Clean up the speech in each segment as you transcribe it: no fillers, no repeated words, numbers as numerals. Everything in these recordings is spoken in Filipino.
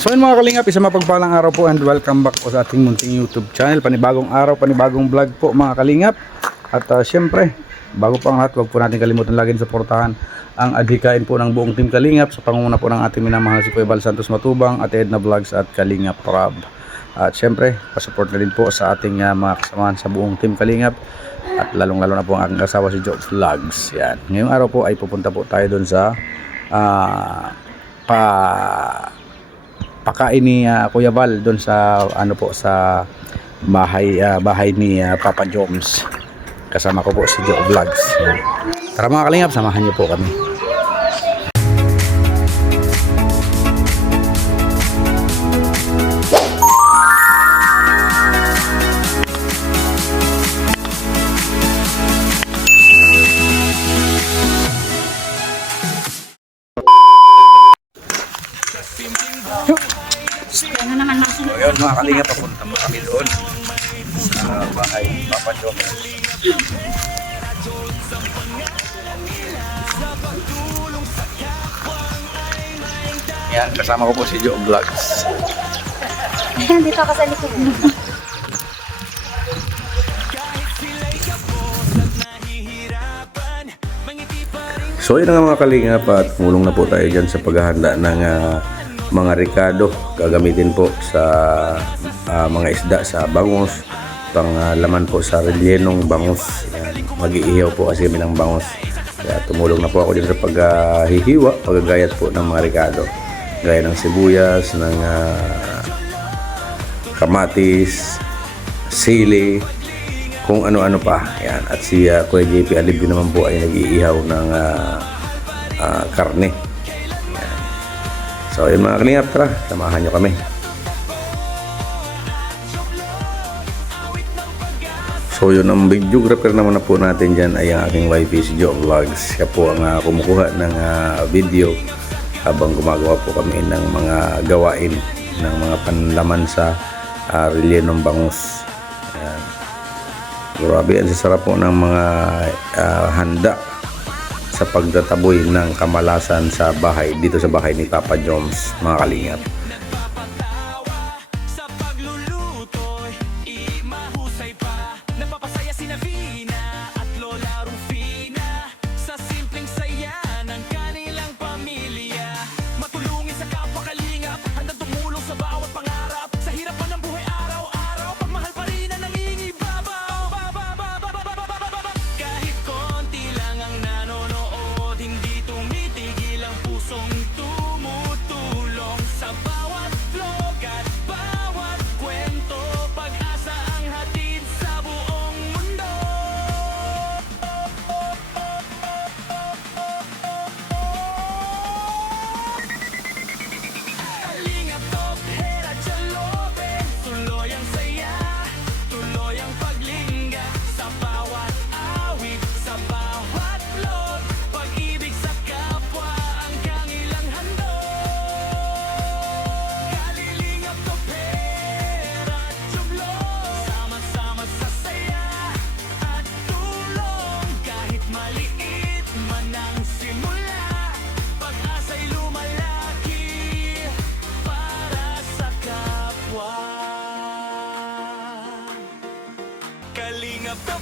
So yun mga kalingap, isang mapagpalang araw po and welcome back po sa ating munting YouTube channel. Panibagong araw, panibagong vlog po mga kalingap. At syempre, bago pa ang lahat, huwag po natin kalimutan lagi suportahan ang adhikain po ng buong Team Kalingap sa pangunguna po ng ating minamahal si Kuya Val Santos Matubang at Edna Vlogs at Kalingap Rob. At syempre, pasupport na din po sa ating mga kasamahan sa buong Team Kalingap at lalong-lalo na po ang aking asawa si Joe Vlogs. Yan. Ngayong araw po ay pupunta po tayo doon sa pakain ni Kuya Val doon sa ano po sa bahay ni Papa Joms. Kasama ko po si Joe Vlogs. Tara mga kalingap, samahan niyo po kami. Ano naman masunod? So yun mga kalingap, papunta po kami doon sa bahay ni Papa Joms. Yan, kasama ko po si Joe Vlogs. Dito ako sa likod mo. So yun nga mga kalingap at tumulong na po tayo dyan sa paghahanda ng mga ricado. Gagamitin po sa mga isda sa bangus, pang laman po sa rellenong bangus. Mag-iihaw po kasi kami ng bangus. Kaya tumulong na po ako dyan sa paghihiwa, paggagayat po ng mga ricado. Gaya ng sibuyas, ng kamatis, sili, kung ano-ano pa. Yan. At si Kuya JP Alib naman po ay nag-iihaw ng karne. Yan. So yun mga kalingap, tara, samahan nyo kami. So yun, ang videographer naman na po natin dyan ay ang aking wifey si Joe Vlogs. Siya po ang kumukuha ng video habang gumagawa po kami ng mga gawain ng mga panlaman sa rellenong bangus. Ayan. Grabe, ang sasarap po ng mga handa sa pagtataboy ng kamalasan sa bahay, dito sa bahay ni Papa Joms, mga kalingap.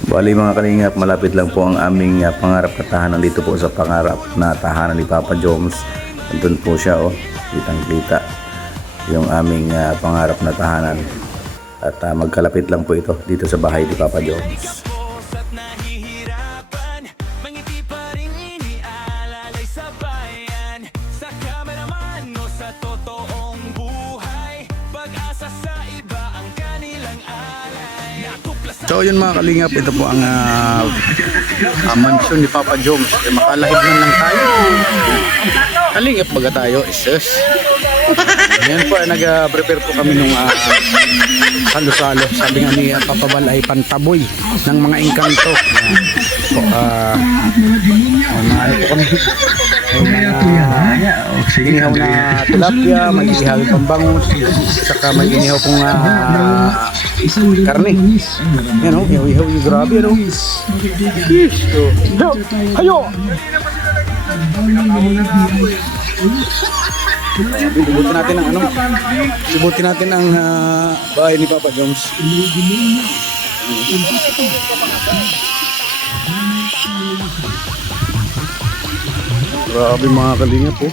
Bali mga kalingap, malapit lang po ang aming pangarap na tahanan dito po sa pangarap na tahanan ni Papa Joms. Andun po siya, oh, kitang-kita yung aming pangarap na tahanan. At magkalapit lang po ito dito sa bahay ni Papa Joms. So yun mga kalingap, ito po ang mansyon ni Papa Joms. Makalahib lang tayo. Kalingap baga tayo, isus. Ngayon po ay nag-prepare po kami nung salo-salo. Sabi nga ni Papa Val ay pantaboy ng mga engkanto. Po, ano po kami? Inihaw na tilapia, may inihaw pang bangus, saka may inihaw pong karne. Yan o, ihaw-ihaw yung grabe, ano? Hayo! Libutin natin ang ano. Libutin natin ang bahay ni Papa Jones. Grabe mga kalingap po.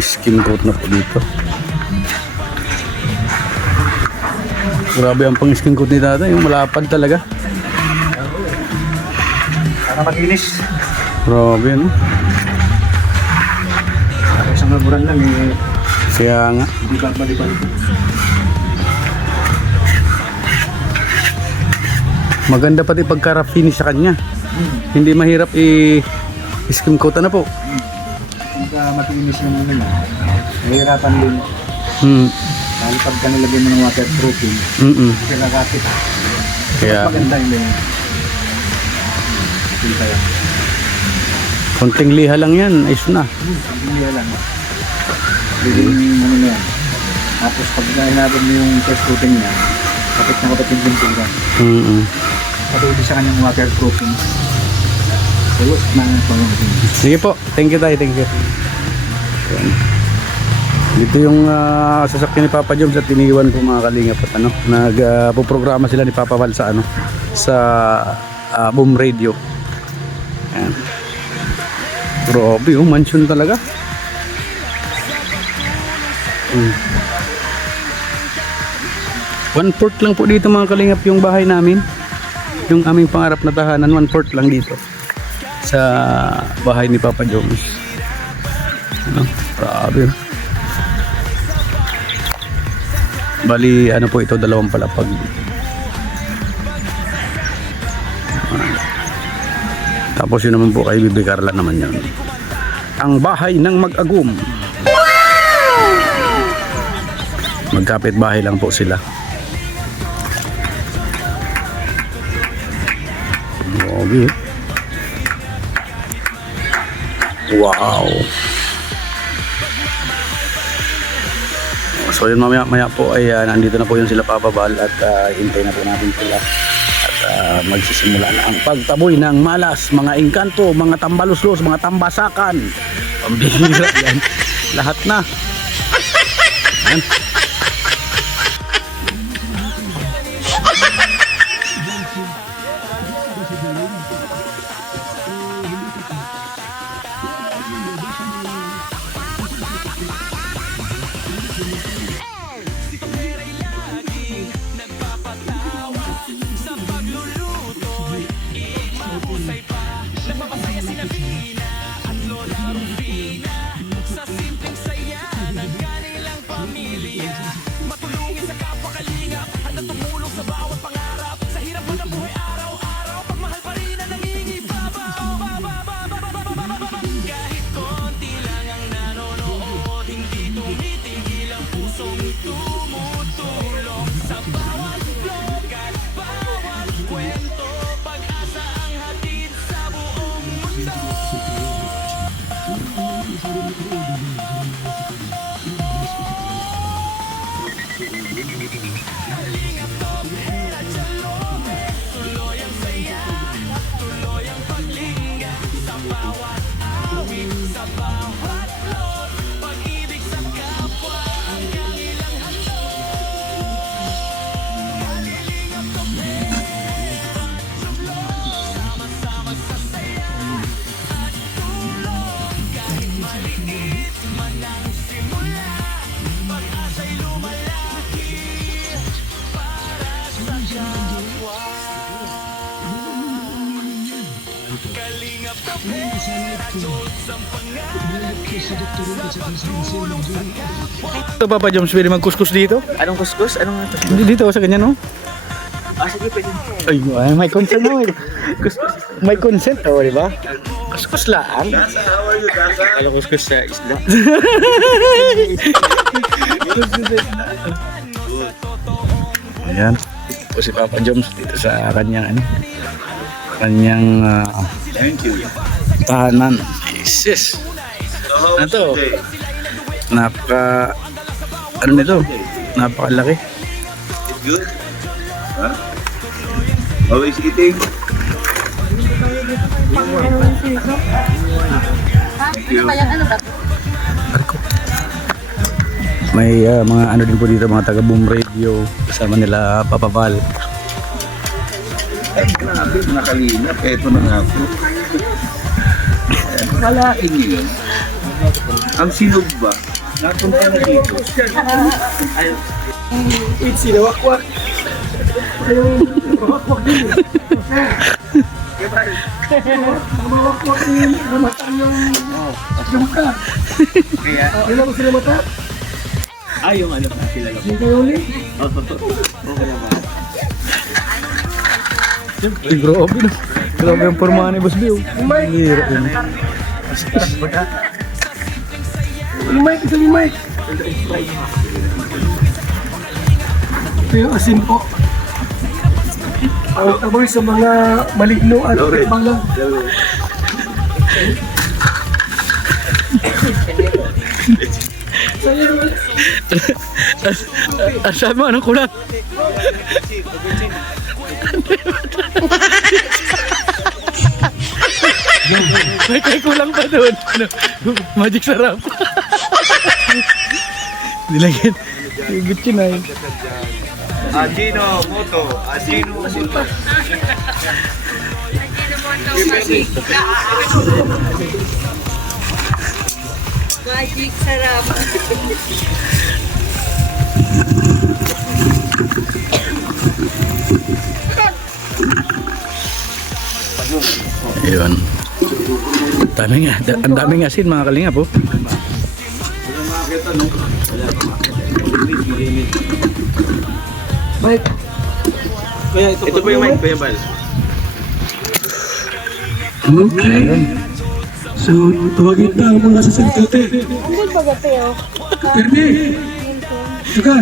Skin coat na po dito. Grabe ang pang skin coat ni Tata, yung malapad talaga. Para makinis. Grabe ano. Isang laburan lang eh. Kaya nga. Hindi ka baliban. Maganda pati pagka-finish sa kanya. Hindi mahirap i-skim coat na po. Pagka makinis yung ano na, mahirapan din. Lalo pagka nilagyan mo ng waterproofing, kasi nagkakit. Kaya Maganda yun din. Kita yan. konting liha lang yan, ayos na. Hindi lang. Hindi yung ano na yan. Tapos pagka hinabag mo yung test coating niya, kapit na kapit yung pintura. Patuloy sa kanyang waterproofing. Ayos na ang pangalasin. Sige po, thank you tayo, thank you. Ayan. Dito yung sasakyan ni Papa Joms at iniwan ko mga kalingap at ano, nagpo-programa sila ni Papa Val sa ano, sa boom radio. Ayan. Grabe, mansion talaga. 1/4 lang po dito mga kalingap yung bahay namin. Yung aming pangarap na tahanan, 1/4 lang dito sa bahay ni Papa Joms. Ano? Grabe. Bali, ano po ito, 2 palapag. Tapos yun naman po kay Bibi Carla naman yun. Ang bahay ng mag-agum. Magkapit bahay lang po sila. Okay. Wow. So yun maya po ay nandito na po yung sila Papa Val at hintay na po natin sila at magsisimula na ang pagtaboy ng malas, mga engkanto, mga tambaluslos, mga tambasakan, pambihira yan, lahat na yan. Ito Papa Joms, pwede magkuskus dito? Anong kuskus? Anong kuskus? Dito sa ganyan, no? Sige, pwede. Ay, may consent na. May consent, oh, di ba? Kuskus lang. Anong kuskus sa isla? Ayan. Po si Papa Joms dito sa kanyang kanyang tahanan. Jesus. Ano to? Napaka ano nito? Napakalaki. Ha? Always eating? Ano ba? May mga ano din po dito, mga taga Boom Radio, kasama nila Papa Val. Ay, grabe, nakalina. Eto na nga po. Malaking yun. Ang sinog ba? Napunta na dito. Ay, Sinawakwak. Sinawakwak din. Sinawakwak din. Namatang yung ka. kaya, Kailan ko sila mata? yung ano pa sila. Hindi kayo ulit. Okay naman. Ay, grabe no. Grabe ang pormahan ni Boss Bill. Ang hirap yun. Yung mic, ito yung mic. Ito yung asin po. Ang taboy sa mga maligno at balang. Sabi mo, anong kulat? May kulang pa doon. Ano? Magic sarap. Nilagyan. Gucci na yun. Agino Moto. Agino Moto. Magic sarap. Ayun. Ang daming asin mga kalingap po. Mike, Ito po yung mic, Kuya Bal. okay. So, tawagin na ang mga saserdote. Hindi ba gabi oh? Permi, ito ka.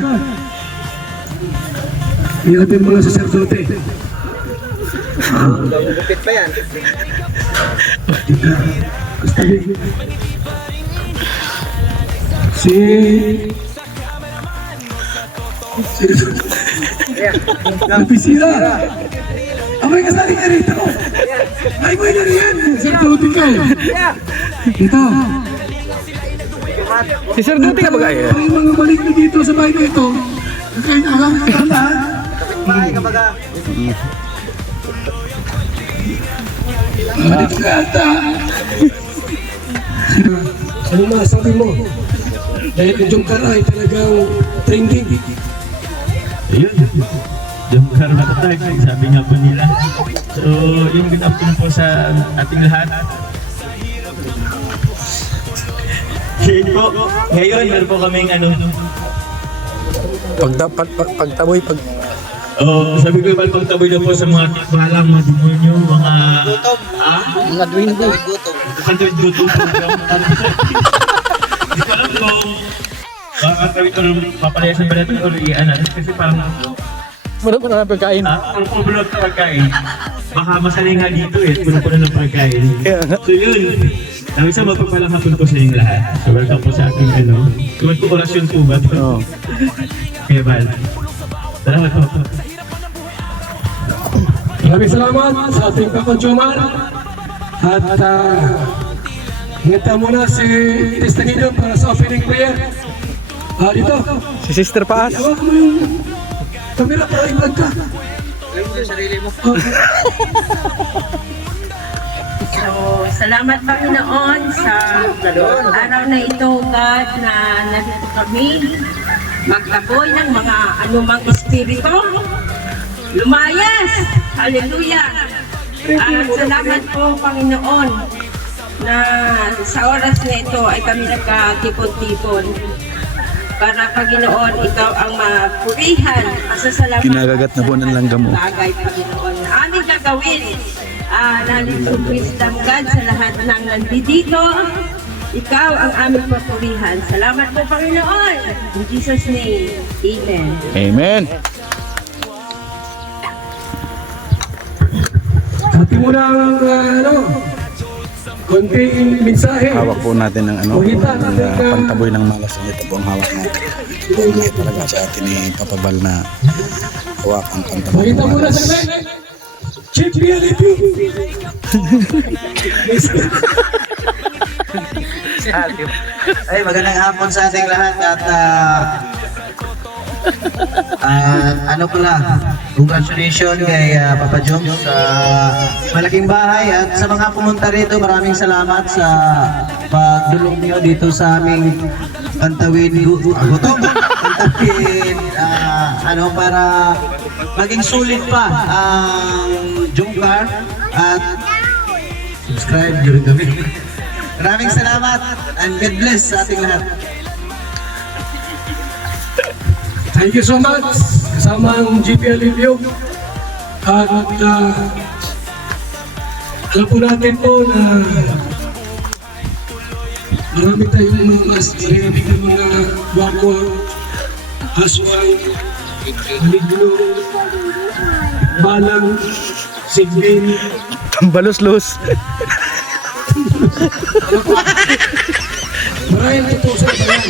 Iyatin mga saserdote. Gupit pa yan. Basta din. Si Napisira. Abay kasali ka rito. Ay mo na riyan. Saserdote ka. Ito. Si Sir Duty ka ba kaya? Ang mga balik na dito sa bahay na ito. Kaya alam mo kanta. Dito ka ata. Ano masabi mo? Dahil yung Jungkar ay talagang trending. Ayun, yung karamatay, sabi nga po nila. So, yung good afternoon po sa ating lahat. Ngayon po, meron po kaming Pagtaboy, sabi ko yung pagtaboy na po sa mga tikbalang, mga demonyo, mga... Mga dwindle. Gutom. Hindi ko alam kung makakatawid ko ng papalayasan ba natin o liian natin kasi parang Puno-puno na pagkain. ang puno ng pagkain, baka masalinga dito puno-puno ng pagkain. So yun, ang isa magpapalang hapon po sa inyong lahat. So welcome po sa ating tuwan po orasyon po ba? Oo. Kaya Val. Salamat po. Maraming salamat sa ating kakonsuman. At hingitan muna si Testanido para sa opening prayer. Dito, Si Sister Paas. hawak mo yung camera para i-vlog ka. So, salamat Panginoon sa araw na ito, God, na nandito kami magtaboy ng mga anumang espiritu. Lumayas! Hallelujah! Salamat po, Panginoon, na sa oras na ito ay kami nagkatipon-tipon. Para Panginoon, ikaw ang mapurihan. Masasalamat Kinagagat na po ng langgam mo. Bagay, Panginoon. Na aming gagawin. Nandito wisdom, God, sa lahat ng nandito. Ikaw ang aming mapurihan. Salamat po, Panginoon. In Jesus' name, Amen. Amen. Ating muna ang konting mensahe. Hawak po natin ng pantaboy ng malas. Ito po ang hawak natin. May talaga sa atin ni Papa Val na Hawakan kanta. Pakita mo na sa leg. GPLP. Ay, magandang hapon sa ating lahat at ano pala, congratulations kay Papa Jom sa malaking bahay at sa mga pumunta rito, maraming salamat sa pagdulong niyo dito sa aming Pantawid Gutom. Pantawid, para maging sulit pa ang Jomcar at subscribe nyo rin kami. Maraming salamat and God bless sa ating lahat. Thank you so much. Kasama ang GPL Review. At alam po natin po na marami tayong mga mas maririnig ng mga wako, aswang, maligno, balang, sigbin. Tambalos-los. Maraming tutusan pa yan.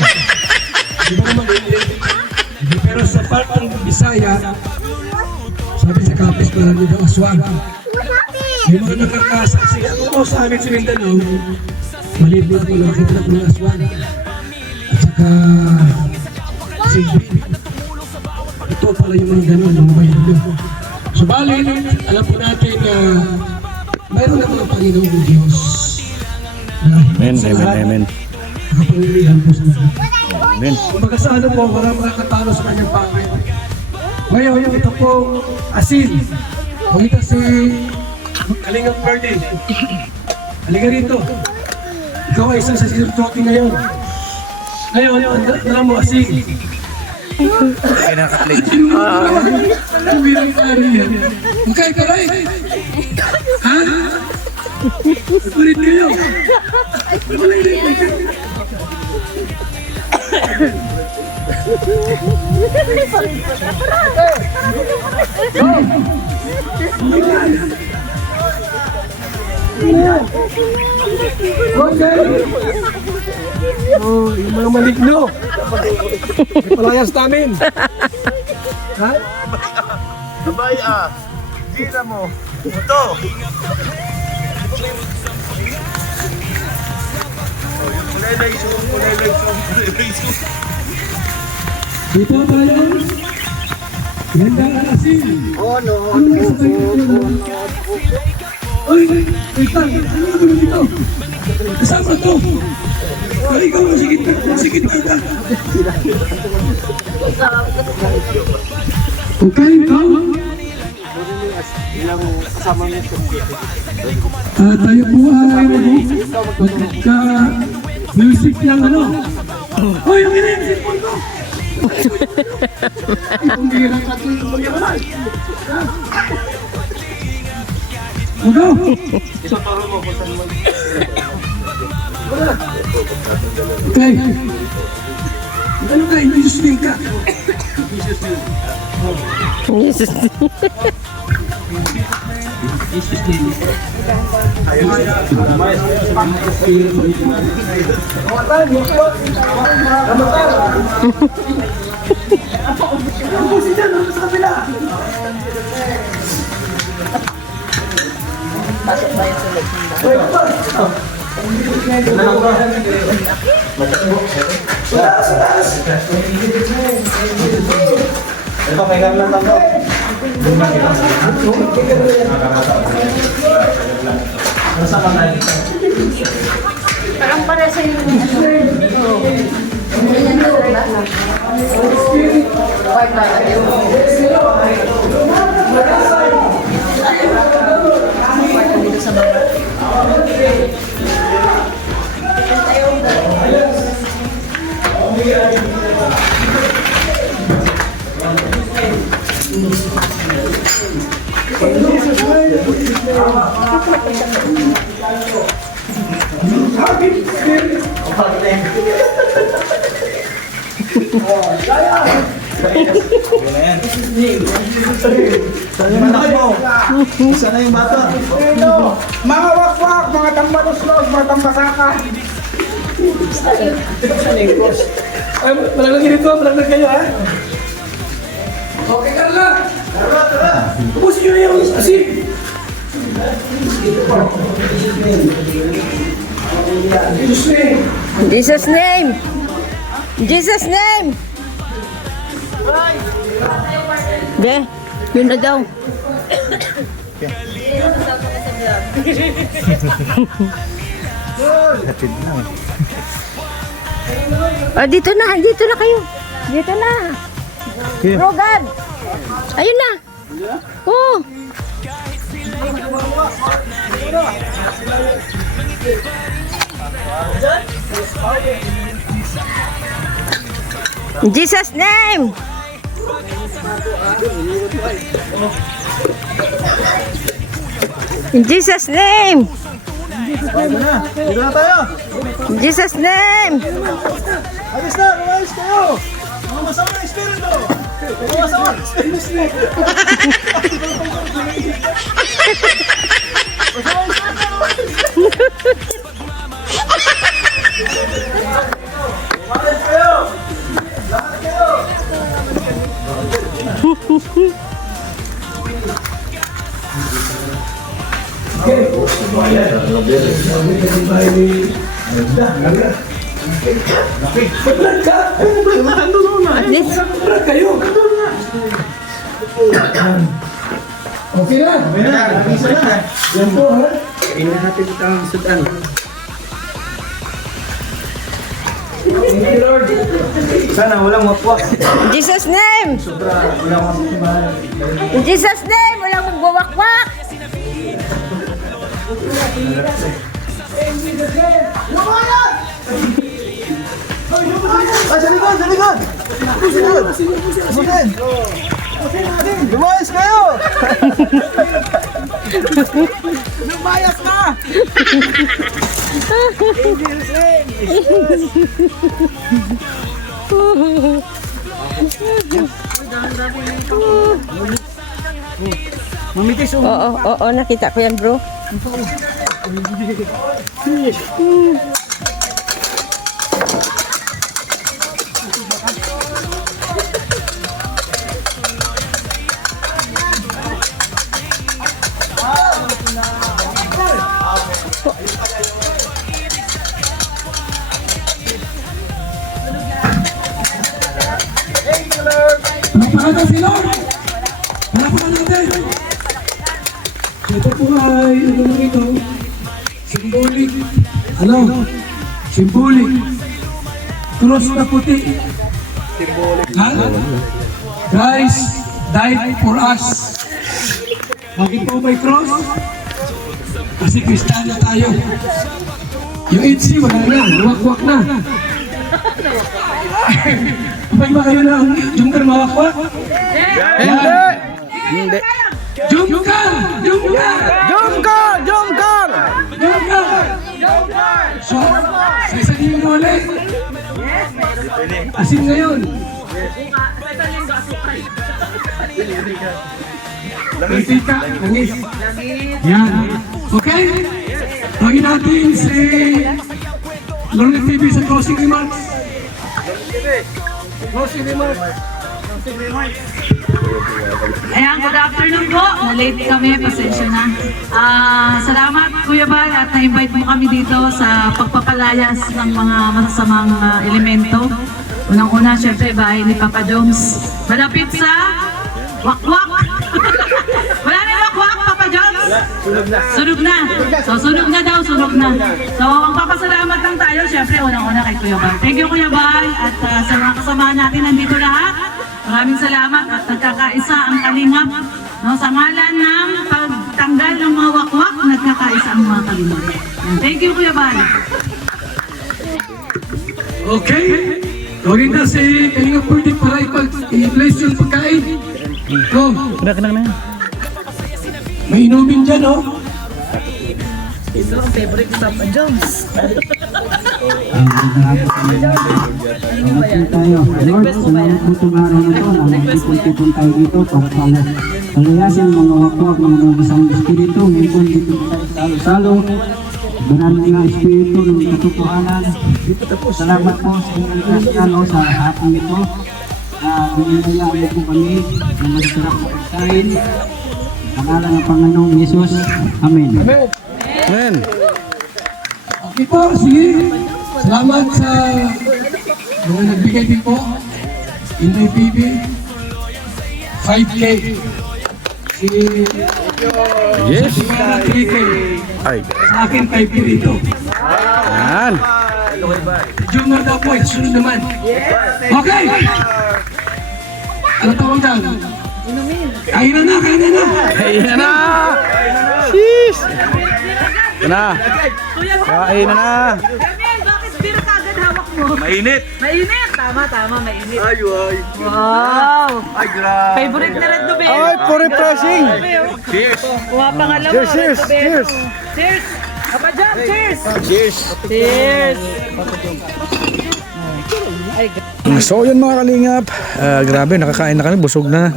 Di ba naman hindi? Pero sa part ng Bisaya, sabi sa Kapis, marami daw aswang. May mga nakakasaksi. Ako po sa amin sa Mindanao, maliit na ako nakita na mga aswang. At saka, sigbin. Ito pala yung mga ganun, yung mga yun. Subalit, alam po natin na mayroon na mga Panginoong Diyos. Amen, amen, amen. Nakapangilihan po sa mga. Amen. Kumbaga sa ano po, wala makakatalo sa kanyang pangit. Ngayon, ito po, asin. Kumita si Kalingang Ferdy. Halika rito. Ikaw ay isa sa sinurtoki ngayon. Ngayon, dala mo asin. Ang bilang pari yan. Okay, paray. Ha? Ulit kayo. Okay. Oh, yung mga maligno. Ipalayas namin. Ha? Abay Gina mo. Ito. Kulay Dito tayo. Ganda ang asin. Oh, no. Oy, wait lang. Ano dito? Kasama to. Ay, ikaw, masigit ka. Okay, ikaw. Tayo po ay magka-music ng ano. Hoy, ang ina-music po ito. Itong hirap at yung pagyaman. Magaw! Okay. Ano ka? Jesus name ka. Parang para sa iyo. Sana yung bata. Mga wakwak, mga tambalos-los, mga tambasaka. Malaglag dito, malaglag kayo ha. Okay, Carla. Ubusin nyo na yung asin. In Jesus' name! In Jesus' name! Be, yun na daw. Dito na kayo. Dito na. Bro God. Ayun na. Oh. In Jesus' name. In Jesus' name. Dito na tayo. In Jesus' name. Alis na, umayos kayo. Mga masama na espiritu. Mga masama na espiritu. Umayos kayo. Lahat kayo. Okay na. Yan po, ha? Sana walang wakwak. In Jesus' name. In Jesus' name. Walang magwawakwak. Sa likod, sa likod. Sa likod. Lumayas kayo. Lumayas ka. Mamitis, oh. Oo, nakita ko yan, bro. Palapakan natin si Lord. Palapakan natin. Ito po ay, ano na ito? Symbolic. Ano? Symbolic. Cross na puti. Christ died for us. Bakit po may cross? Kasi Kristiyano tayo. Yung HC wala na, wakwak na. Kapag ba kayo na Jungkar mawakwak? Hindi. Jungkar! Jungkar! Jumkar! So, sa isang linggo ulit. Asin ngayon. Mantika, langis. Yan. Okay? Tawagin natin si Lorna TV sa closing remarks. Closing remarks. Ayan, good afternoon po. Na-late kami, pasensya na. Salamat Kuya Bal at na-invite mo kami dito sa pagpapalayas ng mga masasamang elemento. Unang-una, syempre, bahay ni Papa Jones. Malapit sa wakwak. Wala na wakwak, Papa Jones? Sunog na. So, sunog na daw, sunog na. So, ang papasalamat lang tayo, syempre, unang-una kay Kuya Bal. Thank you, Kuya Bal. At sa mga kasamahan natin, nandito lahat. Maraming salamat at nagkakaisa ang kalingap. No, sa ngalan ng pagtanggal ng mga wakwak, nagkakaisa ang mga kalingap. And thank you, Kuya Bal. Okay? Tawagin na si Kalinga Pwede para i-place yung pagkain. Go. May inumin dyan, oh. Ito ang favorite sa Papa Jones. tayo. Lord, salamat po itong araw na ito. Nagpipon tayo dito para palayasin mga wakwak ng mga isang espiritu. Ngayon po dito tayo salo-salo. Banal na espiritu ng katotohanan. Salamat po sa inyong kasalo sa hapong ito. binibigyan mo po kami ng masarap na pagkain. Pangalan ng Panginoong Yesus. Amen. Amen. Okay po, sige. Salamat sa mga nagbigay din po. Inday PB, 5K. Si Yes. Tingara 3K. Ay, Sa akin 5K dito. yan. Junior daw po, sunod naman. Okay! Ano tawag dyan? Kain na na, kain na na! Kain na! Jeez! Kain na! Kain na na! Daniel, bakit beer ka agad hawak mo? Mainit! Mainit! Tama, mainit. Wow! Ay, grabe. Favorite na Red Dube. Ay, for refreshing! Cheers! Pumapangalawa. Cheers, cheers, cheers! Cheers! Papa John, cheers! Cheers! Cheers! So yun mga kalingap, grabe nakakain na kami, busog na.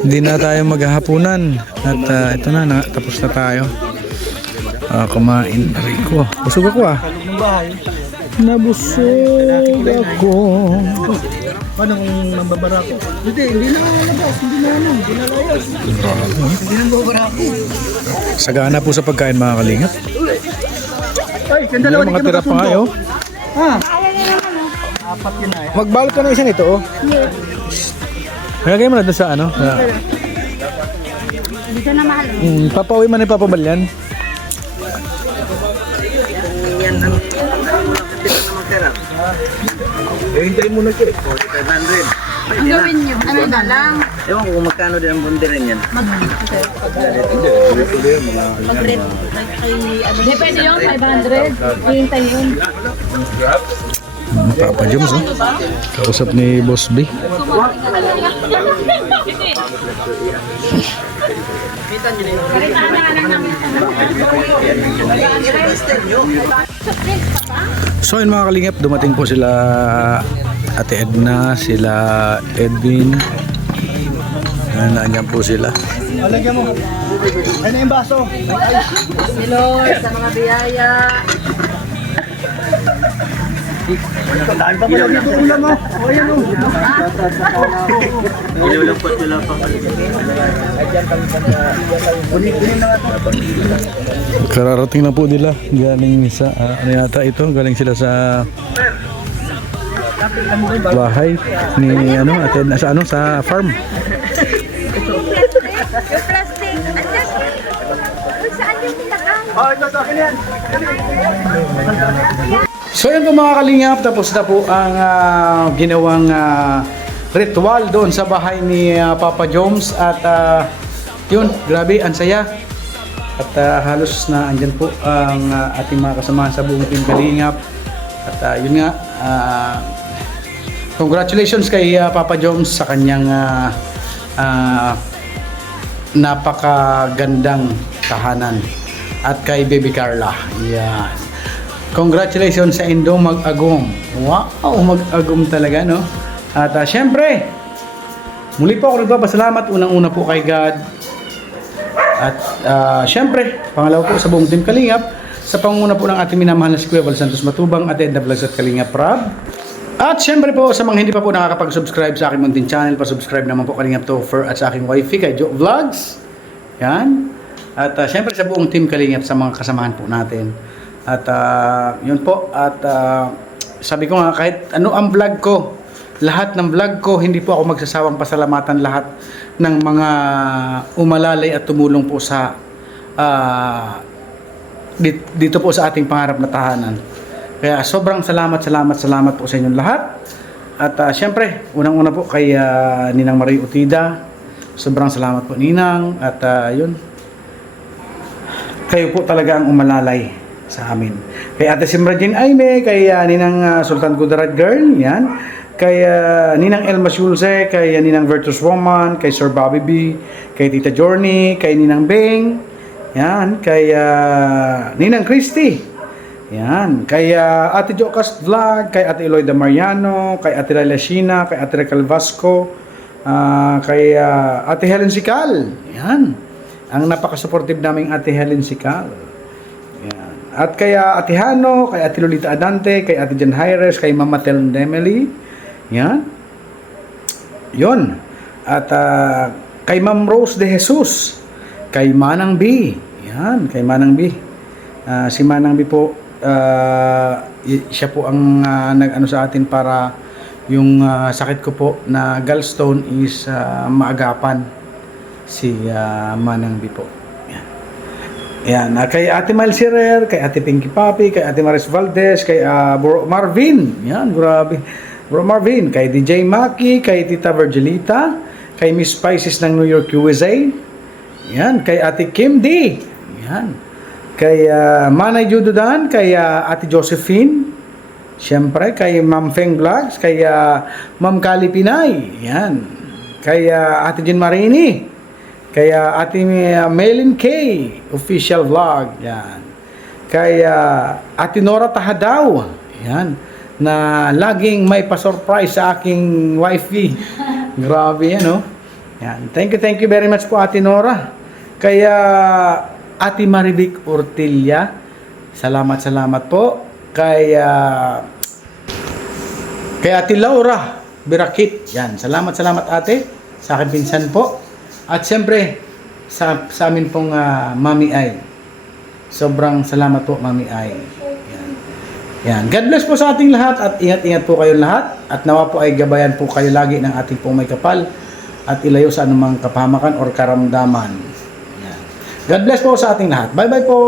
Hindi na tayo maghahapunan at ito na, tapos na tayo. Kumain na rin ko. Busog ako Nabusog ako. Paano kung nambabara ko? Hindi na labas, hindi na layas. Hindi na babara ko. Sagana po sa pagkain mga kalingap. Ay, kung dalawa Mga tira pa nga oh. Apat yun na. Magbalot ka na isa nito oh. Lagay mo na doon sa ano. Dito na mahal. Papauwi man ipapabal yan. Hintay mo na siya. Ang gawin nyo, ano na lang? Ewan ko kung magkano din ang bundirin yan. Hindi, pwede yun, 500. Hihintay yun. Papa Joms oh. Kausap ni Boss B. So yun mga kalingap, dumating po sila Ate Edna, sila Edwin. Nandiyan po sila. Alagyan mo. Ano yung baso? Si Lord, sa mga biyaya. Dahil pa pala dito ulam mo. O yan o. Kararating na po nila. Galing sa, ano yata ito? Galing sila sa bahay ni ano, Ate Edna, sa ano, sa farm. Yung plastic, andyan. Saan yung nilakang? Oh, ito sa akin yan. So yun po mga kalingap, tapos na po ang ginawang ritual doon sa bahay ni Papa Joms at yun, grabe, ang saya. At halos na andyan po ang ating mga kasamahan sa buong team Kalingap. At yun nga, congratulations kay Papa Joms sa kanyang napakagandang tahanan. At kay Baby Carla. Yan. Congratulations sa Indo mag-agum. Wow, mag-agum talaga, no? At syempre, muli po ako nagpapasalamat unang-una po kay God. At syempre, pangalawa po sa buong team Kalingap, sa panguna po ng ating minamahal na si Kuya Val Santos Matubang, Ate Edna Vlogs at Kalingap Rob. At syempre po, sa mga hindi pa po nakakapag-subscribe sa aking munting channel, pa-subscribe naman po Kalingap Topher at sa aking wifey kay Jo Vlogs. Yan. At syempre sa buong team Kalingap, sa mga kasamahan po natin. At yun po, at sabi ko nga, kahit ano ang vlog ko, lahat ng vlog ko, hindi po ako magsasawang pasalamatan lahat ng mga umalalay at tumulong po sa dito po sa ating pangarap na tahanan. Kaya sobrang salamat po sa inyong lahat. At syempre, unang-una po kay Ninang Marie Utida. Sobrang salamat po Ninang. At yun, kayo po talaga ang umalalay sa amin. Kay Ate Simra Jean Aime, kay Ninang Sultan Kudarat Girl, yan. Kay Ninang Elma Shulze, kay Ninang Virtus Woman, kay Sir Bobby B, kay Tita Journey, kay Ninang Beng, yan, kay Ninang Christy, yan, kay Ate Jocas Vlog, kay Ate Eloida Mariano, kay Ate Laila Shina, kay Ate Raquel Vasco, kay Ate Helen Sical, yan, ang napaka-supportive naming Ate Helen Sical. Yan. At kay Ate Hano, kay Ate Lolita Adante, kay Ate Jan Hires, kay Mama Tel Demely. Yan. Yon. At kay Ma'am Rose de Jesus, kay Manang B. Yan, kay Manang B. Si Manang B po, siya po ang nag-ano sa atin para yung sakit ko po na gallstone is maagapan. Si Manang B po. Yan, kay Ate Malsirer, kay Ate Pinky Papi, kay Ate Maris Valdez, kay Bro Marvin. Yan, grabe. Bro Marvin, kay DJ Maki, kay Tita Virgilita, kay Miss Spices ng New York, USA. Yan, kay Ate Kim D. Yan. Kay Manay Jududan, kay Ate Josephine. Siyempre, kay Ma'am Feng Vlogs, kay Ma'am Kali Pinay. Yan. Kay Ate Jean Marini. Kaya ating Melin K official vlog, yan. Kaya Ate Nora Tahadaw, yan, na laging may pa-surprise sa aking wifey. Grabe yan, no? Yan. Thank you very much po, Ate Nora. Kaya Ate Marivic Ortilla, salamat po. Kaya Ate Laura Birakit, yan. Salamat Ate sa aking pinsan po. At siyempre, sa amin pong Mami Ay. Sobrang salamat po, Mami Ay. Yan. God bless po sa ating lahat at ingat-ingat po kayong lahat. At nawa po ay gabayan po kayo lagi ng ating pong may kapal at ilayo sa anumang kapahamakan or karamdaman. Yan. God bless po sa ating lahat. Bye-bye po!